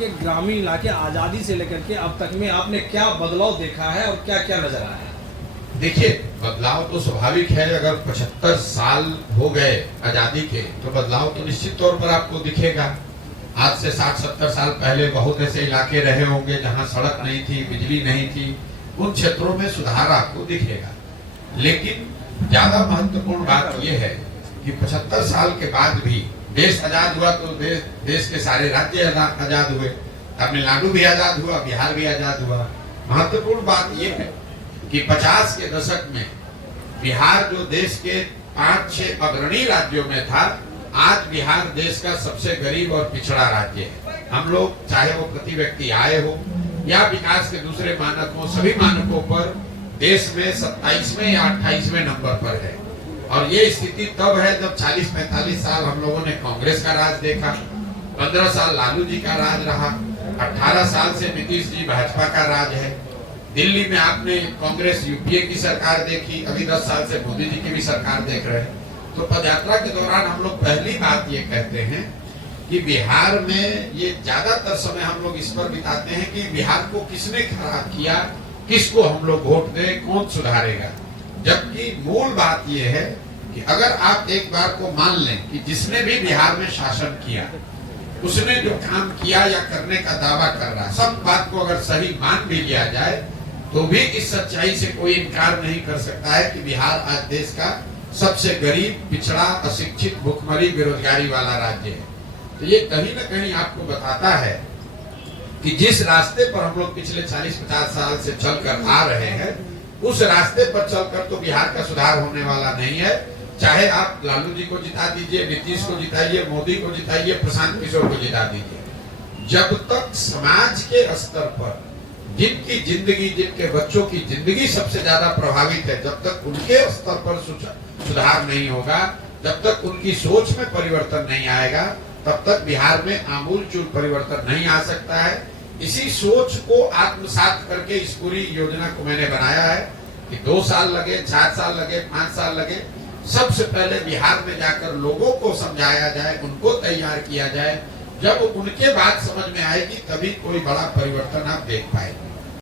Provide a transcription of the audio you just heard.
कि ग्रामीण इलाके आज़ादी से लेकर के अब तक में आपने क्या बदलाव देखा है और क्या क्या नजर आया है? देखिए, बदलाव तो स्वाभाविक है। अगर 75 साल हो गए आजादी के तो बदलाव तो निश्चित तौर पर आपको दिखेगा। आज से 60-70 साल पहले बहुत ऐसे इलाके रहे होंगे जहां सड़क नहीं थी, बिजली नहीं थी। उन क्षेत्रों में सुधार आपको दिखेगा। लेकिन ज्यादा महत्वपूर्ण बात यह है कि 75 साल के बाद भी देश आजाद हुआ तो देश के सारे राज्य आजाद हुए। तमिलनाडु भी आजाद हुआ, बिहार भी आजाद हुआ। महत्वपूर्ण बात यह है कि 50 के दशक में बिहार जो देश के 5-6 अग्रणी राज्यों में था, आज बिहार देश का सबसे गरीब और पिछड़ा राज्य है। हम लोग चाहे वो प्रति व्यक्ति आय हो या विकास के दूसरे मानक हो, सभी मानकों पर देश में 27वें या 28वें नंबर पर है। और ये स्थिति तब है जब 40-45 साल हम लोगों ने कांग्रेस का राज देखा, 15 साल लालू जी का राज रहा, 18 साल से नीतीश जी भाजपा का राज है। दिल्ली में आपने कांग्रेस यूपीए की सरकार देखी, अभी 10 साल से मोदी जी की भी सरकार देख रहे हैं। तो पदयात्रा के दौरान हम लोग पहली बात ये कहते हैं कि बिहार में ये ज्यादातर समय हम लोग इस पर बिताते हैं कि बिहार को किसने खराब किया, किसको हम लोग वोट दें, कौन सुधारेगा। जबकि मूल बात यह है कि अगर आप एक बार को मान लें कि जिसने भी बिहार में शासन किया, उसने जो काम किया या करने का दावा कर रहा है, सब बात को अगर सही मान भी लिया जाए तो भी इस सच्चाई से कोई इनकार नहीं कर सकता है कि बिहार आज देश का सबसे गरीब, पिछड़ा, अशिक्षित, भुखमरी, बेरोजगारी वाला राज्य है। तो ये कहीं ना कहीं आपको बताता है कि जिस रास्ते पर हम लोग पिछले 40-50 साल से चलकर आ रहे हैं, उस रास्ते पर चलकर तो बिहार का सुधार होने वाला नहीं है। चाहे आप लालू जी को जिता दीजिए, नीतीश को जिताइए, मोदी को जिताइए, प्रशांत किशोर को जिता दीजिए, जब तक समाज के स्तर पर जिनकी जिंदगी, जिनके बच्चों की जिंदगी सबसे ज्यादा प्रभावित है, जब तक उनके स्तर पर सुधार नहीं होगा, जब तक उनकी सोच में परिवर्तन नहीं आएगा, तब तक बिहार में आमूलचूल परिवर्तन नहीं आ सकता है। इसी सोच को आत्मसात करके इस पूरी योजना को मैंने बनाया है कि 2 साल लगे, 4 साल लगे, 5 साल लगे, सबसे पहले बिहार में जाकर लोगों को समझाया जाए, उनको तैयार किया जाए। जब उनके बात समझ में आएगी तभी कोई बड़ा परिवर्तन आप देख पाएंगे।